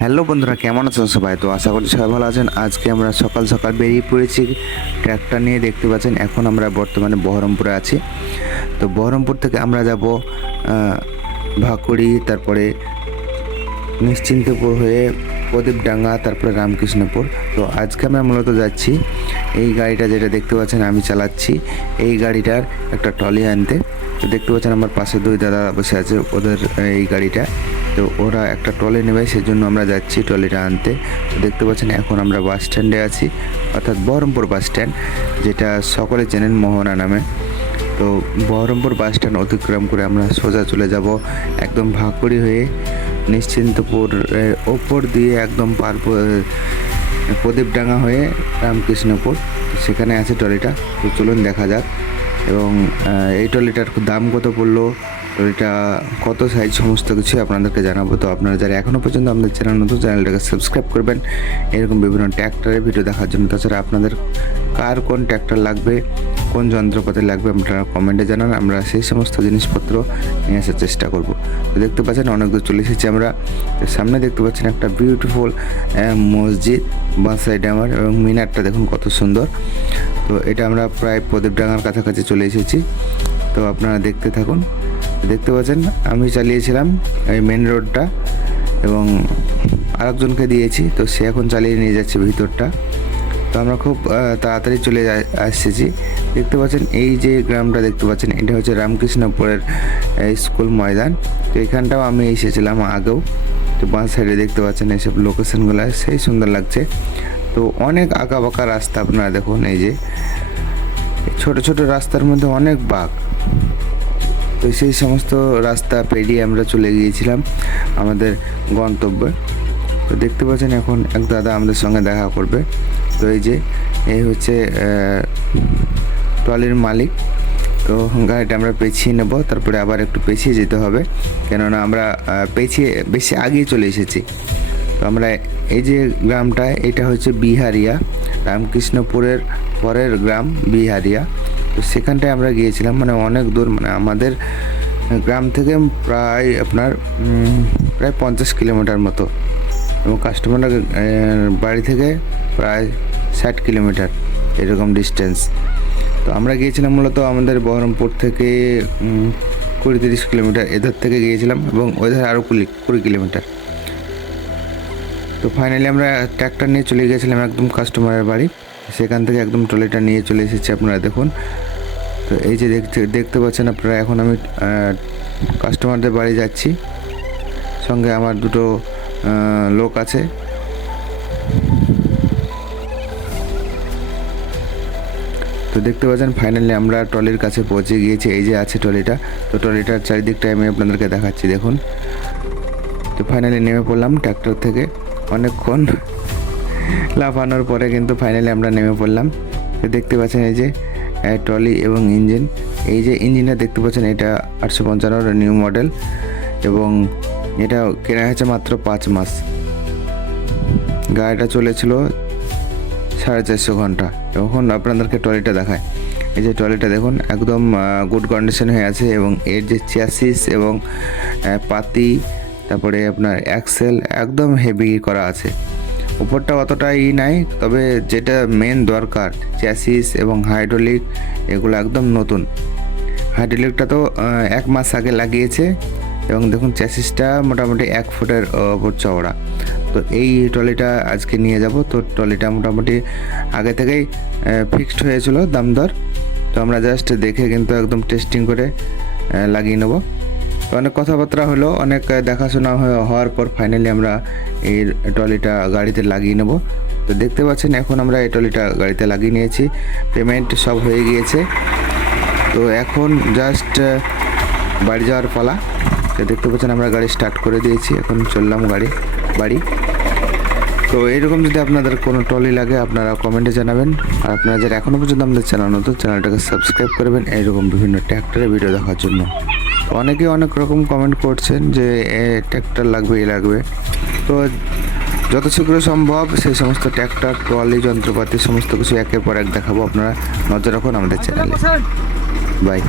Hello বন্ধুরা, কেমন আছেন সবাই? তো আশা করি সবাই ভালো আছেন। আজকে আমরা সকাল সকাল বেরিয়ে পড়েছি। ট্র্যাক্টর নিয়ে দেখতে পাচ্ছেন, এখন আমরা বর্তমানে বহরমপুরে আছি। তো বহরমপুর থেকে আমরা যাব ভাকুড়ি, তারপরে নিশ্চিন্তপুর হয়ে প্রদীপডাঙ্গা, তারপরে রামকৃষ্ণপুর। তো আজকে আমরা মূলত যাচ্ছি, এই গাড়িটা যেটা দেখতে পাচ্ছেন, আমি চালাচ্ছি। এই গাড়িটার একটা ট্রলি আনতে। তো দেখতে পাচ্ছেন, আমার পাশে দুই দাদা বসে আছে, ওদের, এই গাড়িটা। তো ওরা একটা ট্রলি নেবে, সেজন্য আমরা যাচ্ছি ট্রলিটা আনতে। দেখতে পাচ্ছেন, এখন আমরা বাস স্ট্যান্ডে আছি, অর্থাৎ বহরমপুর বাস স্ট্যান্ড, যেটা সকলে চেনেন মোহনা নামে। তো বহরমপুর বাস স্ট্যান্ড অতিক্রম করে আমরা সোজা চলে যাব একদম ভাকুড়ি হয়ে নিশ্চিন্তপুর ওপর দিয়ে একদম পার প্রদীপডাঙ্গা হয়ে রামকৃষ্ণপুর। সেখানে আছে ট্রলিটা, তো চলুন দেখা যাক। এবং এই ট্রলিটার দাম কত পড়ল? ট্রলিটা কত সাইজ সমস্ত কিছু আপনাদেরকে জানাব। তো আপনারা যারা এখনও পর্যন্ত আমাদের চ্যানেল নতুন চ্যানেলটাকে সাবস্ক্রাইব করবেন। এরকম বিভিন্ন ট্র্যাক্টরের ভিডিও দেখার জন্য। তাছাড়া আপনাদের কার কোন ট্র্যাক্টর লাগবে, কোন যন্ত্রপাতি লাগবে, আপনারা কমেন্টে জানান। আমরা সেই সমস্ত জিনিসপত্র নিয়ে আসার চেষ্টা করব। তো দেখতে পাচ্ছেন অনেক দূর চলে এসেছি আমরা। সামনে দেখতে পাচ্ছেন একটা বিউটিফুল মসজিদ বাঁ সাইডে আমার এবং মিনারটা দেখুন কত সুন্দর। তো এটা আমরা প্রায় প্রদীপডাঙ্গার কাছাকাছি চলে এসেছি। তো আপনারা দেখতে থাকুন। দেখতে পাচ্ছেন আমি চালিয়েছিলাম এই মেন রোডটা এবং আরেকজনকে দিয়েছি, তো সে এখন চালিয়ে নিয়ে যাচ্ছে ভিতরটা। তো আমরা খুব তাড়াতাড়ি চলে আসতেছি। দেখতে পাচ্ছেন, এই যে গ্রামটা দেখতে পাচ্ছেন, এটা হচ্ছে রামকৃষ্ণপুরের স্কুল ময়দান। তো এখানটাও আমি এসেছিলাম আগেও। তো বাঁ সাইডে দেখতে পাচ্ছেন, এইসব লোকেশনগুলো সেই সুন্দর লাগছে। তো অনেক আঁকা বাঁকা রাস্তা আপনারা দেখুন, এই যে। ছোট ছোট রাস্তার মধ্যে অনেক বাঘ তো সেই সমস্ত রাস্তা পেরিয়ে আমরা চলে গিয়েছিলাম আমাদের গন্তব্যে। তো দেখতে পাচ্ছেন এখন এক দাদা আমাদের সঙ্গে দেখা করবে। তো এই যে, এই হচ্ছে ট্রলির মালিক। তো গাড়িটা আমরা পেছিয়ে নেব, তারপরে আবার একটু পেছিয়ে যেতে হবে। কেননা আমরা পেছিয়ে বেশি আগেই চলে এসেছি। তো আমরা এই যে গ্রামটা এটা হচ্ছে বিহারিয়া, রামকৃষ্ণপুরের পরের গ্রাম বিহারিয়া। তো সেখানটায় আমরা গিয়েছিলাম মানে অনেক দূর মানে আমাদের গ্রাম থেকে প্রায় আপনার প্রায় পঞ্চাশ কিলোমিটার মতো। এবং কাস্টমারের বাড়ি থেকে প্রায় ষাট কিলোমিটার, এরকম ডিস্টেন্স তো আমরা গিয়েছিলাম মূলত আমাদের বহরমপুর থেকে কুড়ি তিরিশ কিলোমিটার এধার থেকে গিয়েছিলাম এবং ওইধার আরও কুড়ি কুড়ি কিলোমিটার। তো ফাইনালি আমরা ট্র্যাক্টর নিয়ে চলে গিয়েছিলাম একদম কাস্টমারের বাড়ি। সেখান থেকে একদম ট্রলিটা নিয়ে চলে এসেছি আপনারা দেখুন। তো এই যে দেখতে দেখতে পাচ্ছেন আপনারা, এখন আমি কাস্টমারদের বাড়ি যাচ্ছি। সঙ্গে আমার দুটো লোক আছে। তো দেখতে পাচ্ছেন ফাইনালি আমরা ট্রলির কাছে পৌঁছে গিয়েছি। এই যে আছে ট্রলিটা। তো ট্রলিটার চারিদিকটা আমি আপনাদেরকে দেখাচ্ছি, দেখুন। তো ফাইনালি নেমে পড়লাম ট্র্যাক্টর থেকে। অনেকক্ষণ লাফানোর পরে কিন্তু ফাইনালি আমরা নেমে পড়লাম। দেখতে পাচ্ছেন এই যে ট্রলি এবং ইঞ্জিন এই যে ইঞ্জিনটা দেখতে পাচ্ছেন, এটা আটশো পঞ্চান্নর নিউ মডেল এবং এটা কেনা হয়েছে মাত্র পাঁচ মাস। গাড়িটা চলেছিল সাড়ে চারশো ঘণ্টা। এখন আপনাদেরকে ট্রলিটা দেখায় এই যে ট্রলিটা দেখুন, একদম গুড কন্ডিশন হয়ে আছে এবং এর যে চ্যাসিস এবং পাতি, তারপরে আপনার অ্যাক্সেল একদম হেভি করা আছে। উপরটা অতটা ই নাই, তবে যেটা মেন দরকার চ্যাসিস এবং হাইড্রোলিক এগুলো একদম নতুন। হাইড্রোলিকটা তো এক মাস আগে লাগিয়েছে এবং দেখুন চ্যাসিসটা মোটামুটি এক ফুটের ওপর চওড়া। তো এই ট্রলিটা আজকে নিয়ে যাব, তো ট্রলিটা মোটামুটি আগে থেকেই ফিক্সড হয়েছিল দাম দর। তো আমরা জাস্ট দেখে কিন্তু একদম টেস্টিং করে লাগিয়ে নেব। অনেক কথাবার্তা হলো, অনেক দেখাশোনা হওয়ার পর ফাইনালি আমরা এই ট্রলিটা গাড়িতে লাগিয়ে নেব। তো দেখতে পাচ্ছেন, এখন আমরা এই ট্রলিটা গাড়িতে লাগিয়ে নিয়েছি। পেমেন্ট সব হয়ে গিয়েছে। তো এখন জাস্ট বাড়ি যাওয়ার পালা। তো দেখতে পাচ্ছেন, আমরা গাড়ি স্টার্ট করে দিয়েছি। এখন চললাম গাড়ি, বাড়ি। তো এইরকম যদি আপনাদের কোনো ট্রলি লাগে, আপনারা কমেন্টে জানাবেন। আর আপনারা যারা এখনও পর্যন্ত আমাদের চ্যানেল নতুন চ্যানেলটাকে সাবস্ক্রাইব করবেন এইরকম বিভিন্ন ট্র্যাক্টরের ভিডিও দেখার জন্য। অনেকে অনেক রকম কমেন্ট করছেন যে, এ ট্র্যাক্টর লাগবে, এ লাগবে। তো যত শীঘ্র সম্ভব সেই সমস্ত ট্র্যাক্টর ট্রলি যন্ত্রপাতি, সমস্ত কিছু একের পর এক দেখাবো। আপনারা নজর রাখুন আমাদের চ্যানেলে বাই